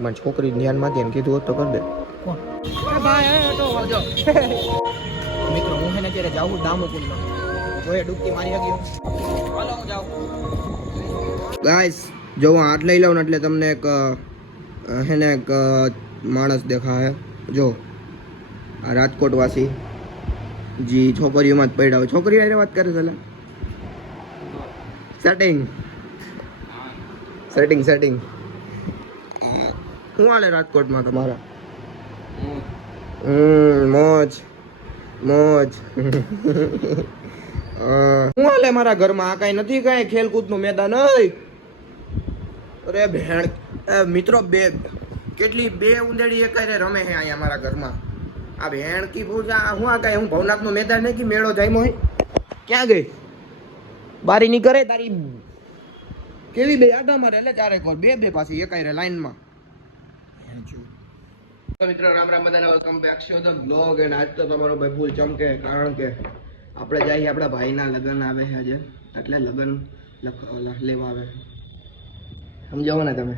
મને છોકરી ધ્યાનમાં એમ કીધું હોત તો કરી દે. મિત્રો હું છે ને અત્યારે જાઉં દામોકુંડમાં જોઈએ ડૂબકી મારી ગયો હાલો હું જાઉં. ગાઈસ જો હું હાથ લઈ લઉં ને એટલે તમને એક હેને હે ને એક માણસ દેખાય જો આ રાજકોટવાસી જી છોકરીઓમાં જ પડ્યા હોય. છોકરી હારે વાત કરે છે સેટિંગ સેટિંગ સેટિંગ શું હાલે રાજકોટમાં તમારા? હમ મોજ મોજ. શું હાલે મારા ઘરમાં? આ કાંઈ નથી કાંઈ ખેલકૂદનું મેદાન? અરે ભેણ મિત્રો બે કેટલી બે ઉંદેડી એકારે રમે છે અહીંયા મારા ઘરમાં? આ ભેણ કી પૂજા હું આ કાંઈ? હું ભવનાથનું મેદાન નહીં કે મેળો જાય હોય ક્યાં ગઈ? બારી નીકળે તારી? કેવી બે આડા મારે? એટલે ચારે કોર બે બે પાછી એકાઈ રે લાઈનમાં તો મિત્રો, રામ રામ બધાને વેલકમ બેક છે તો બ્લોગ એન્ડ આજ તો તમારો ભાઈ ફૂલ ચમકે, કારણ કે આપણે જઈએ આપણા ભાઈના લગ્ન આવે છે આજે. એટલે લગ્ન લેવા આવે. સમજાવો ને તમે?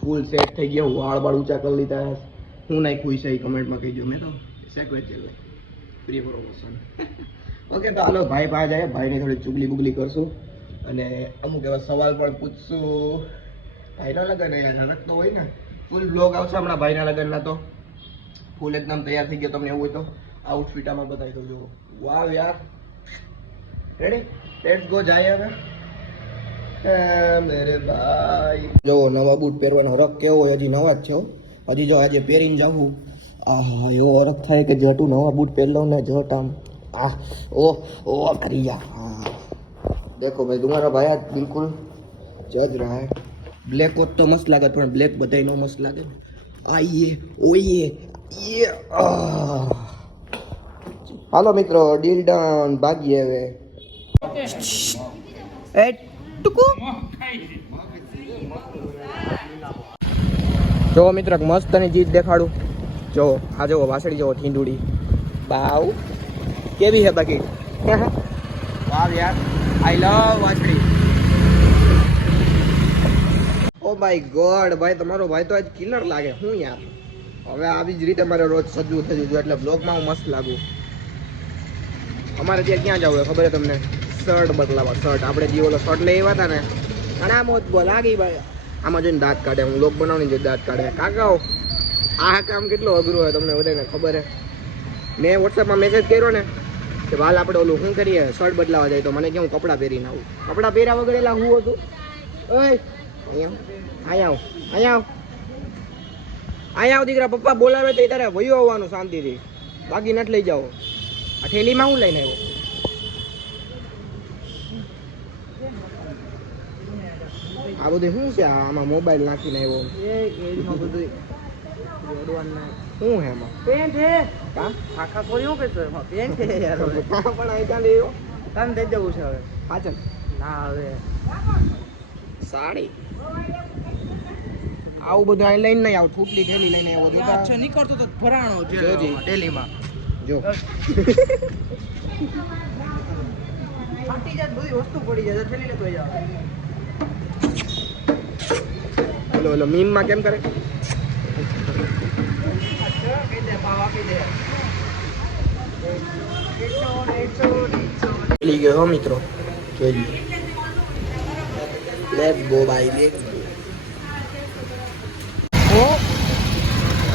ફૂલ સેટ થઈ ગયા વાળ બાળ ઊંચા કરી લીધા હું નહીં ખુશ છે કમેન્ટમાં કહીજો. મેં તો સેક્રેટ છે પ્રિય પ્રમોશન ઓકે તો હાલો, ભાઈ પાસે જાય ભાઈની થોડી ચુગલી બુગલી કરશું. અને અમુક એવા સવાલ પણ પૂછશું. ભાઈના લગ્ન અહીંયા નાનક તો હોય ને ફૂલ બ્લોગ આવશે હમણાં ભાઈના લગ્નના તો. ફૂલ એકદમ તૈયાર થઈ ગયો તમને એવું હોય તો. આઉટફિટ આમાં બતાવી દઉં જો વાવ યાર. રેડી લેટ્સ ગો જાય હવે. મેરે ભાઈ. જો નવા બૂટ પહેરવાનો હરખ કેવો હોય, હજી નવા જ છે હજી જો આજે પહેરીને જાઉં આહા, એવો હરખ થાય કે જટુ નવા બૂટ પહેર પહેરલો ને જટ આમ. આહ ઓહ ઓહ કરી જા. હા. દેખો ભાઈ, તમારા ભાઈ બિલકુલ જજ રહે બ્લેક હોત તો મસ્ત લાગત પણ બ્લેક બધાય નો મસ્ત લાગે. ને આઈએ, ઓઈએ યે હાલો મિત્રો ડીલ ડન ભાગીએ હવે. એ ટુકુ? જો મિત્રો મસ્ત તને જીત દેખાડું. જો, આ જુઓ, વાસળી જુઓ, ઠીંડુડી. બાવ. કેવી છે બાકી? વાવ યાર. આઈ લવ વાસળી. માય ગોડ ભાઈ, તમારો ભાઈ તો આજ કિલર લાગે, હું યાર. હવે આવી જ રીતે મારે રોજ સજ્જુ થયું હતું એટલે બ્લોગમાં હું મસ્ત લાગુ. અમારે ત્યાં ક્યાં જવું ખબર છે તમને? શર્ટ બદલાવા, શર્ટ. આપણે જે ઓલો શર્ટ લઈ આવ્યા હતા ને, ઘણા આ મોત બોલ લાગી ભાઈ. આમાં જોઈને દાંત કાઢે, હું લોક બનાવની જે દાંત કાઢે. કાકાઓ, આ કામ કેટલો અઘરું હોય તમને બધાને ખબર હે મેં વોટ્સએપમાં મેસેજ કર્યો ને, કે વાલ આપણે ઓલું શું કરીએ, શર્ટ બદલાવા જાય તો મને કેવું કપડાં પહેરીને આવું. કપડાં પહેર્યા વગર એલા હું હતું? ઓય અહીંયા અહીંયા અહીંયા આવ. દીકરા પપ્પા બોલાવે તો તારે વયો આવવાનું શાંતિથી. બાકી નથી લઈ જાઓ. આ થેલીમાં હું લઈને આવ્યો? આ બધું શું છે? આમાં મોબાઈલ નાખીને આવ્યો? શું હે એમાં પેન્ટ હે? આખા કોઈ શું કહેતો એમાં પેન્ટ હે યાર પણ અહીં લઈ આવ્યો? તને દઈ દેવું છે હવે. પાછળ ના હવે. સાડી. આવું બધું આ લઈને નહીં આવું ફૂટલી થેલી લઈને આવ્યો જોતા છે નીકળતો તો ભરાણો છે જોજી. ડેલીમાં. જો. ફાટી જાય બધી વસ્તુ પડી જાય થેલી લેતો જાવ ઓલો ઓલો મીમમાં કેમ કરે? દે દે હો મિત્રો. જોઈ લો. Let go bye let go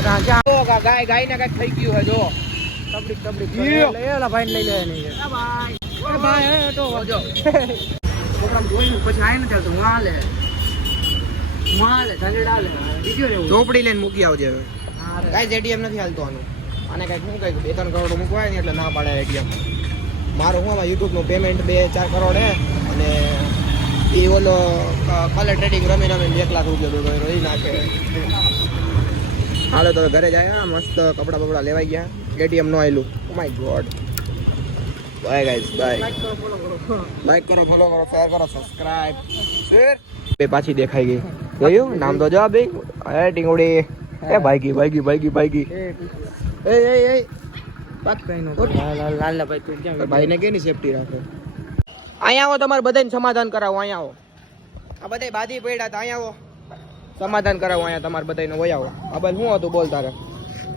રાજા. ગાય ગાય ને કંઈક થઈ ગયું હે જો. તબડીક કરે. લઈ એલા ભાઈ લઈ લે નહીં એ ભાઈ એ તો જો. પ્રોગ્રામ જોઈને પછી આય ને ચાલતું હું હાલે. હું હાલે ઝંડેડ હાલે. બીજો રેવું ચોપડી લઈને મૂકી આવજે હવે. હા રે. કાંઈ એટીએમ નથી હાલતો આનું. આને કંઈક શું કંઈક બે ત્રણ કરોડ મૂકવાય ને એટલે ના પાડે એટીએમ મારું શું આમાં યુટ્યુબનું પેમેન્ટ બે ચાર કરોડ હે અને એ ઓલો કલર ટ્રેડિંગ રમી રમીને એક લાખ રૂપિયા ભેગો કર્યો, એ નાખે. હાલો તો ઘરે જાય મસ્ત કપડાં બપડા લેવાઈ ગયા. એટીએમ નો આવેલું my god bye guys bye like કરો ફોલો કરો. શેર કરો સબસ્ક્રાઇબ શેર બે પાછી દેખાઈ ગઈ. જોયું? નામ તો જવાબ દઈ એ ટીંગુડી એ ભાઈગી ભાઈગી ભાઈગી ભાઈગી એ એ એ એ. વાત કઈ નો લાલ ભાઈ તું ક્યાં ભાઈને કેની સેફટી રાખે? અહીંયા આવો તમારે બધાને સમાધાન કરાવો અહીંયા આવો. આ બધા બાધી પડ્યા હતા અહીંયા આવો. સમાધાન કરાવો અહીંયા તમારે બધાને વહી આવો. અબલ શું હતું બોલ તારે?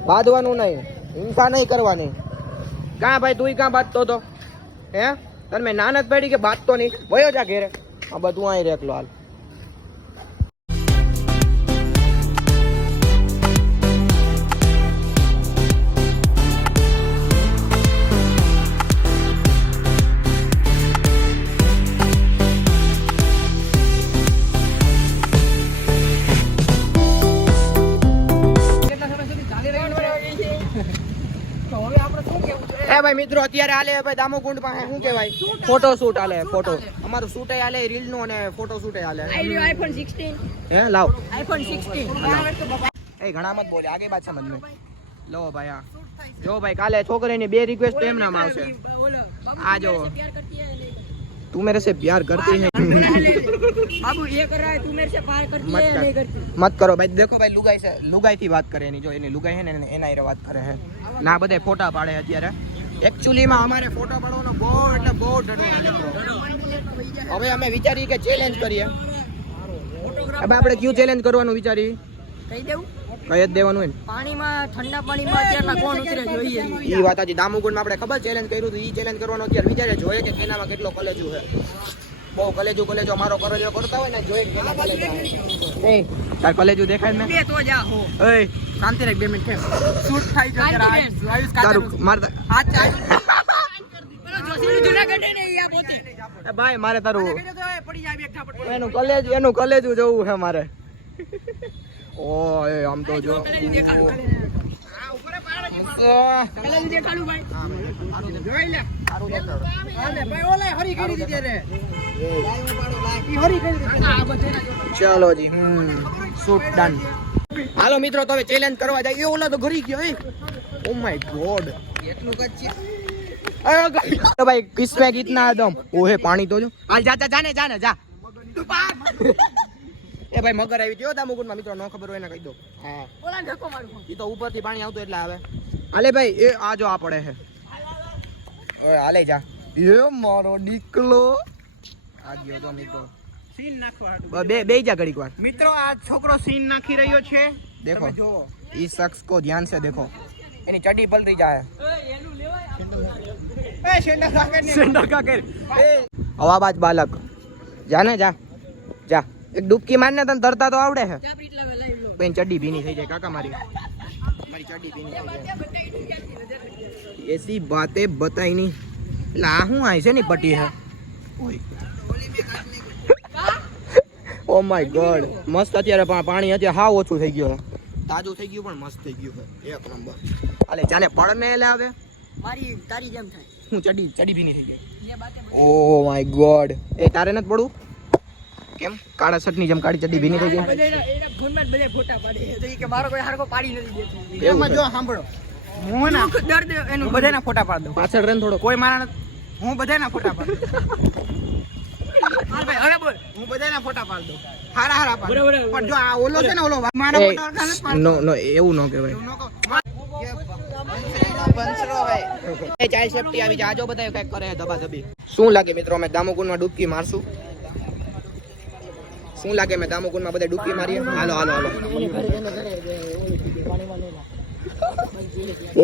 બાંધવાનું નહીં હિંસા નહીં કરવાની. કાં ભાઈ તું કાં બાંધતો તો હે? તને મેં નાનત પડી કે બાંધતો નહીં? વયો જા ઘેરે. આ બધું અહીં રેકલો હાલ. મિત્રો અત્યારે હાલે ભાઈ દામોકુંડ પાસે શું કહેવાય ફોટો શૂટ હાલે ફોટો અમારું શૂટ હાલે રીલ નું અને ફોટો શૂટ હાલે આઈફોન 16 હે લાવ આઈફોન 16 એ ઘણા મત બોલે આગે બાત સમજ મેં લો ભાઈ આ જો ભાઈ કાલે છોકરીની બે રિક્વેસ્ટ એમ નામ આવશે આ જો તું મેરે સે પ્યાર કરતી હે बाबू ये कर रहा है तू मेरे से प्यार करती मत है कर। नहीं करती મત કરો ભાઈ દેખો ભાઈ લુગાઈ છે લુગાઈ થી વાત કરે એની જો એની લુગાઈ છે ને એને- એના હારે વાત કરે છે ના બધે ફોટા પાડે છે અત્યારે એકચ્યુઅલી માં અમારે ફોટો પાડવાનો બહુ એટલે બહુ ડર હવે અમે વિચારીએ કે ચેલેન્જ કરીએ. હવે આપણે કયું ચેલેન્જ કરવાનું વિચારીએ? કહી દેવું? કઈ જ દેવાનું હોય પાણીમાં ઠંડા પાણીમાં અત્યારના કોણ ઉતરે જોઈએ. ઈ વાત દામુકુંડ આપણે ખબર ચેલેન્જ કર્યું હતું ઈ ચેલેન્જ કરવાનો અત્યારે વિચારે જોઈએ કે તેનામાં કેટલો કલેજુ છે. બહુ કલેજુ કલેજો મારો કરજો કરતા હોય ને જોઈએ કલેજો. એ. તાર કોલેજ દેખાય ને તો જા હો. એ શાંતિ રાખ બે મિનિટ કેમ શૂટ થાય છે જરા આયુષ તારું માર આ ચાલ ભાઈ મારે તારું એનું કલેજ એનું કલેજું જવું છે મારે. ઓ આમ તો જો. ચાલો જી હમ શૂટ ડન હાલો મિત્રો તમે ચેલેન્જ કરવા જાય. એ ઓલા તો ઘરી ગયો ઓ માય ગોડ એટલું કચ્ચી અરે ગઈ. ભાઈ કિસ્મે કિતના દમ. ઓહે પાણી તો જો. હાલ જા જા જાને જાને જા એ ભાઈ મગર આવી ગયો દામુકુંડમાં મિત્રો નો ખબર હોય ને કહી દો હા. ઓલા ધક્કો મારું એ તો ઉપરથી પાણી આવતું એટલે આવે. અલે ભાઈ એ આ જો આ પડે છે. ઓય હાલે જા. એ મારો નીકળો. આ ગયો તો મિત્રો સીન નાખવા બે બે જા ઘડીક વાર. મિત્રો આ છોકરો સીન નાખી રહ્યો છે. દેખો. જોવો ઈ શખ્સ કો ધ્યાન સે દેખો. એની ચડી પલટી જાય. એ શેંડા કાકે શેંડા કાકે. એ અવાબાજ બાલક. જા ને જા. જા. એક ડૂબકી મારને તને તરતા તો આવડે છે. બેન ચડ્ડી ભીની થઈ જાય કાકા મારી. એસી બાતે બતાઈ નહીં. એટલે આ શું છે ની પટ્ટી હે? ઓ માય ગોડ મસ્ત અત્યારે પાણી અત્યારે હાવ ઓછું થઈ ગયું તાજું થઈ ગયું પણ મસ્ત થઈ ગયું એક નંબર. અલે ચાલે પડ ને લાવે આવે. મારી તારી જેમ થાય. હું ચડી ચડી ભીની થઈ ગઈ. ઓ માય ગોડ એ તારે નથી પડવું? કેમ? કાળા શર્ટની જેમ કાળી ચડ્ડી ભીની થઈ ગઈ. બધા ફોનમાં જ ફોટા પાડી કે મારો કોઈ હારકો પાડી નથી દેતો. એમાં જો સાંભળો. હું ના દર્દ એનું બધાના ફોટા પાડ દઉં. પાછળ રેન થોડો કોઈ મારા હું બધાના ફોટા પાડ દઉં. હાલ બોલ. હું બધાના ફોટા પાડ દઉં. હારા હારા પાડ પણ જો આ ઓલો છે ને ઓલો મારા ફોટા હરખા નથી પાડતો. નો નો એવું ન કહેવાય. એવું ન કહો. બંસરો ભાઈ એ ચાઇલ્ડ સેફટી આવી જાય આજો બધા કંઈક કરે દબા દબી શું લાગે મિત્રો અમે દામોકુંડમાં ડૂબકી મારશું? શું લાગે મેં દામોકુંડમાં બધા ડૂબકી મારીએ? હાલો હાલો હાલો.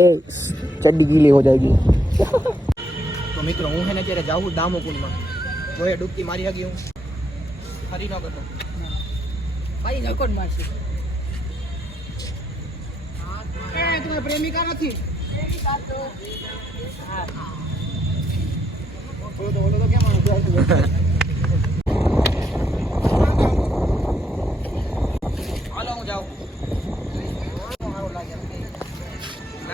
એ ચડ્ડી ગીલી હો જાયગી. તો મિત્રો હું હે ને ત્યારે જાઉં દામોકુંડમાં જો એ ડૂબકી મારી હગી હું. ફરી ન કરતો. ભાઈ નકોડ મારશે? એ તું પ્રેમિકા નથી. હાલો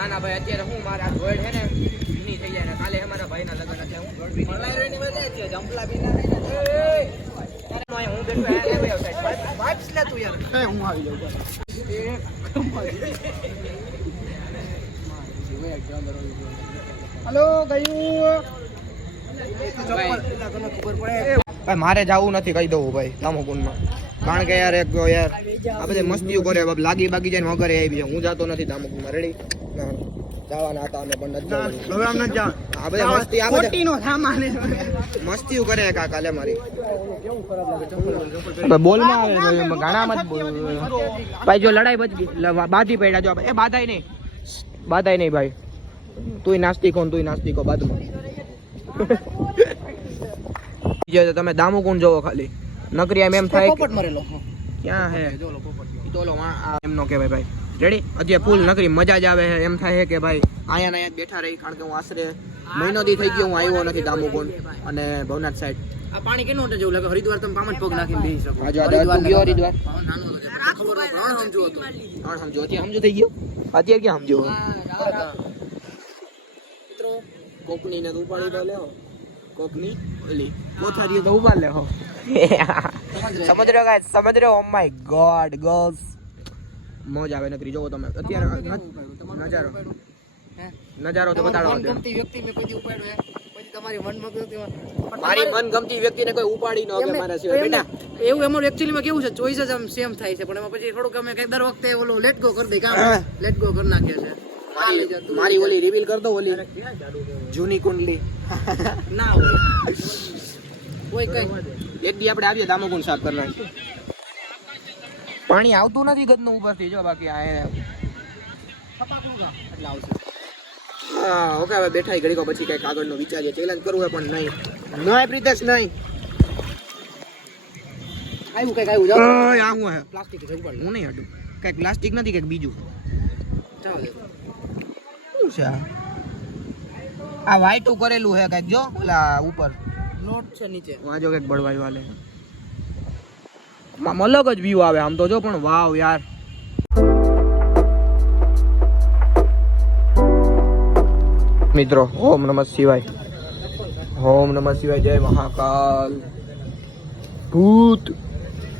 ના ના ભાઈ અત્યારે હું મારા ગોળ છે ને ભીની થઈ જાય ને કાલે અમારા ભાઈના લગ્ન એટલે હું ગોળ ભીની. જંપલા ભીના નહીં ને અરે હું બેઠો લેવાય આવતા છે. લે તું યાર એ હું આવી જાઉં હલો ગયું ભાઈ મારે જવું નથી કહી દઉં ભાઈ દામોકુંડમાં કારણ કે યાર એક યાર આ બધી મસ્તીઓ કરે બાપ લાગી બાગી જાય ને વગર આવી જાય હું જતો નથી દામોકુંડમાં રેડી જવાના હતા અમે પણ નથી. હવે આમ નથી આ બધા મસ્તી આ બધા નો સામાન. મસ્તીઓ કરે કા કાલે મારી. બોલમાં આવે છે, એમાં ગાણામાં જ બોલ ભાઈ જો લડાઈ બચી બાધી પડ્યા જો એ બાધાય નહીં. બાધાય નહીં ભાઈ. તુંય નાસ્તિક ખો ને તુંય નાસ્તી ખો બાદમાં. બીજો તો તમે કોણ જોવો ખાલી. નકરી એમ એમ થાય કે પોપટ મરેલો. ક્યાં હે? જો લો ઓલો વાં- લો એમ નો કહેવાય ભાઈ. રેડી હજી ફૂલ નકરી મજા જ આવે છે. એમ થાય છે કે ભાઈ અહીંયા ને અહીંયા બેઠા રહી. કારણ કે હું આશરે મહિનો દી થઈ ગયો હું આવ્યો નથી દામુકુંડ અને ભવનાથ સાઈડ આ પાણી કેનું ઊંડે જેવું લાગે? હરિદ્વાર તમે પામ જ પગ નાખીને બેસી શકો. આજે આ ગયો હરિદ્વાર? ખબર રણ સમજુ હતું. હા સમજો. અત્યારે સમજો થઈ ગયો? અત્યારે ક્યાં સમજો? મિત્રો કોકની ને ઉપાડી તો લેવો કોકની ઓલી. કોથારી તો ઉપાડ લેવો સમુદ્ર ગાય સમુદ્ર ઓ માય ગોડ ગર્લ્સ મોજ આવે ને ત્રીજો તમે અત્યારે નજારો. નજારો તો બતાડો. વ્યક્તિ મે કોઈ દી ઉપાડ્યો હે? પછી તમારી મારી મન ગમતી વ્યક્તિને કોઈ ઉપાડી ન કે મારા સિવાય બેટા. એવું એમાં એકચ્યુઅલી કેવું છે ચોઈસ જ આમ સેમ થાય છે. પણ એમાં પછી થોડુંક અમે કઈ દર વખતે ઓલો લેટ ગો કરી દે કામ લેટ ગો કરી નાખીએ છે. મારી ઓલી રિવીલ કર દો ઓલી. જૂની કુંડલી. ના હોય. કોઈ એક દી આપણે આવીએ દામોકુંડ સાફ કરવા પાણી આવતું નથી ગદનું ઉપરથી. જો બાકી આ એટલે આવશે. હા ઓકે હવે બેઠા ઘડી કો પછી કંઈક આગળનો છે ચેલેન્જ કરવું હોય પણ નહીં. નહીં પ્રિતેશ નહીં. આવ્યું કંઈક આવ્યું જાવ આ હું હે? પ્લાસ્ટિક જ ઉપાડ હું નહીં હટું. કંઈક પ્લાસ્ટિક નથી કંઈક બીજું. ચાલો. શું છે આ? વાઈટું કરેલું હે કંઈક જો ઓલા ઉપર. નોટ છે નીચે. વાંજો કંઈક બળવાયું હાલે આમ અલગ જ વ્યૂ આવે આમ તો જો પણ વાવ યાર. મિત્રો ઓમ નમઃ શિવાય. ઓમ નમઃ શિવાય જય મહાકાલ. ભૂત.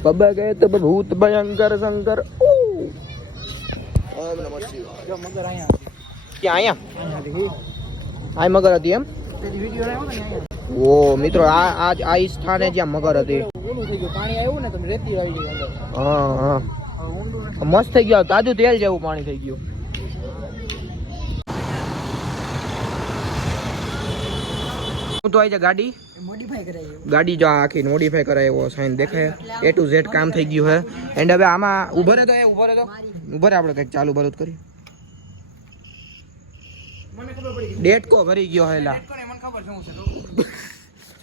બબા ગયે તો ભૂત ભયંકર શંકર. ઓમ નમઃ શિવાય. જો મગર અહીંયા ક્યાં અહીંયા? આ મગર હતી એમ? વિડિયો આવ્યો ને અહીંયા. ઓ મિત્રો આ આ આ સ્થાને જ્યાં મગર હતી. ઓલું થઈ ગયું પાણી આવ્યું ને તમે રેતી આવી ગઈ હા હા. હવે ઊંડું નથી. મસ્ત થઈ ગયો તાજું તેલ જેવું પાણી થઈ ગયું. હું તો આવી જાય ગાડી? ગાડી જો આખી મોડીફાઈ કરાય એવો સાઈન દેખાય. એ ટુ ઝેડ કામ થઈ ગયું હે. એન્ડ હવે આમાં ઊભો રહે તો એ ઊભો રહે તો ઊભો આપણે કંઈક ચાલુ બલુત કરી મને ખબર પડી ગઈ ડેટકો ભરી ગયો હેલા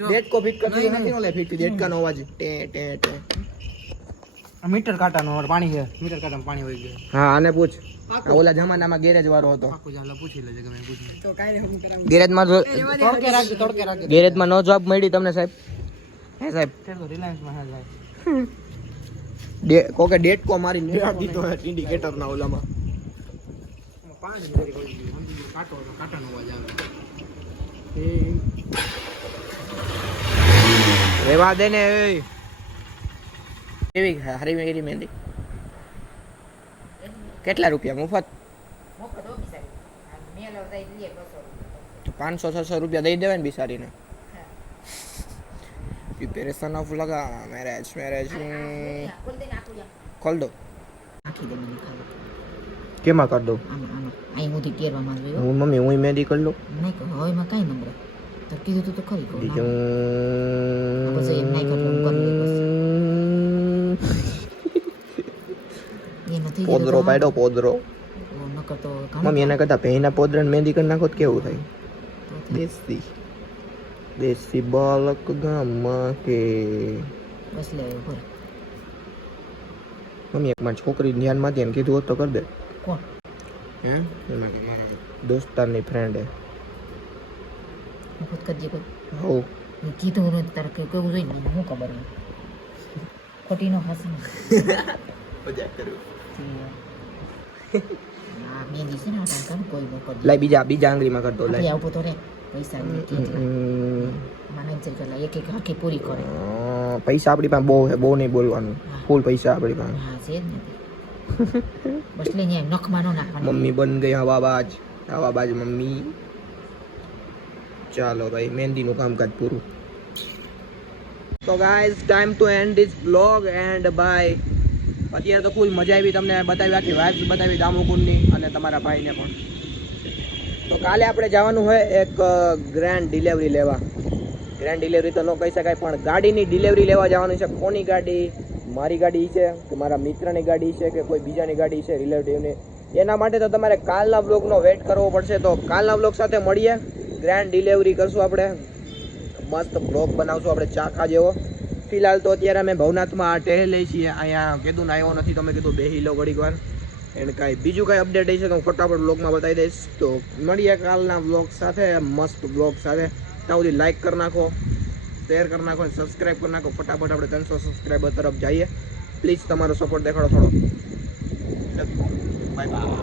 ડેટકો ફિટ કરી નથી ઓલે ફિટ? ડેટકાનો અવાજ. ટે ટે ટે. મીટર કાટા નો પાણી છે. મીટર કાંટામાં પાણી હોય ગયું. હા આને પૂછ. ઓલા જમાનામાં ગેરેજ વાળો હતો. પૂછી લેજે ગમે પૂછી. તો કાઈ હું કરાવું. ગેરેજમાં જો તડકે રાખજો તડકે રાખજો. ગેરેજમાં નો જોબ મળી તમને સાહેબ? હે સાહેબ? તો રિલાયન્સમાં હા સાહેબ. કોકે ડેટકો મારી નિરા દીધો ઇન્ડિકેટર ના ઓલામાં. પાણી ભરી ગયું સમજી ગયું કાંટો હતો, કાંટાનો અવાજ આવે એ. રેવા દે ને એય. કેવી હારી મેરી મહેંદી. કેટલા રૂપિયા? મુફત? પાંચસો છસો રૂપિયા દઈ દેવાય ને બિસારીને પ્રિપેરેશન ઓફ લગા મેરેજ મેરેજ ખોલ દો. કેમાં કાઢ દઉં? અહીં હું જોયો હું મમ્મી હું કરી લઉં. નહીં હવે માં કાંઈ નંબર તો કીધું તું તો ખરી કહું પછી એમ નહીં કરવું, એમ પોદરો પાડ્યો પોદરો. મમ્મી એના કરતા ભેંના પોદરાને મહેંદી કરી નાખો તો કેવું થાય? દેશી. દેશી બાલક ગામમાં કે બસ લે મમ્મી એક મારી છોકરી ધ્યાનમાં હતી એમ કીધું હોત તો કરી દે. કોણ? હે? કે દોસ્તારની ફ્રેન્ડ હે મફત કરજે કોઈ. હો. મેં કીધું નથી તારે કઈ કેવું જોઈ ને શું ખબર નહીં. ખોટી નો હસી. મજાક કરું ને નો બીજા બીજા આંગળીમાં કરતો લાઈ આવું તો રે. પૈસા કે કરલા એક એક આખી પૂરી કરે. પૈસા આપણી પાસે બહુ છે બહુ નહીં બોલવાનું. ફૂલ પૈસા આપણી પાસે. હા છે જ ને. બસ લે ન્યાય નખમાં નો મમ્મી બન ગઈ હવાબાજ. હવાબાજ મમ્મી. ચાલો ભાઈ, મહેંદીનું કામકાજ પૂરું. તો guys time to end this blog and bye અત્યારે તો ફૂલ મજા આવી તમને બતાવી આખી વાઇબ્સ બતાવી દામોકુંડની અને તમારા ભાઈને પણ. તો કાલે આપણે જવાનું હોય એક ગ્રેન્ડ ડિલિવરી લેવા. ગ્રેન્ડ ડિલિવરી તો ન કહી શકાય, પણ ગાડીની ડિલિવરી લેવા જવાનું છે. કોની ગાડી? મારી ગાડી છે, કે મારા મિત્રની ગાડી છે, કે કોઈ બીજાની ગાડી છે, રિલેટિવની. એના માટે તો તમારે કાલના બ્લોગનો વેટ કરવો પડશે. તો કાલના બ્લોગ સાથે મળીએ. ગ્રેન્ડ ડિલિવરી કરશું આપણે. મસ્ત બ્લોગ બનાવશું આપણે ચાખા જેવો. ફિલહાલ તો અત્યારે અમે ભવનાથમાં ટેહલે છીએ. અહીંયા કીધું આવ્યો નથી તમે કીધું બેહી લો ઘડીક વાર. એને કાંઈ બીજું કાંઈ અપડેટ હશે તો હું ફટાફટ બ્લોગમાં બતાવી દઈશ. તો મળીએ કાલના બ્લોગ સાથે, મસ્ત બ્લોગ સાથે. ત્યાં સુધી લાઇક કરી નાખો. શેર કરી નાખો સબસ્ક્રાઈબ કરી નાખો. ફટાફટ આપણે ત્રણસો સબસ્ક્રાઈબર તરફ જઈએ. પ્લીઝ તમારો સપોર્ટ દેખાડો થોડો. Bye bye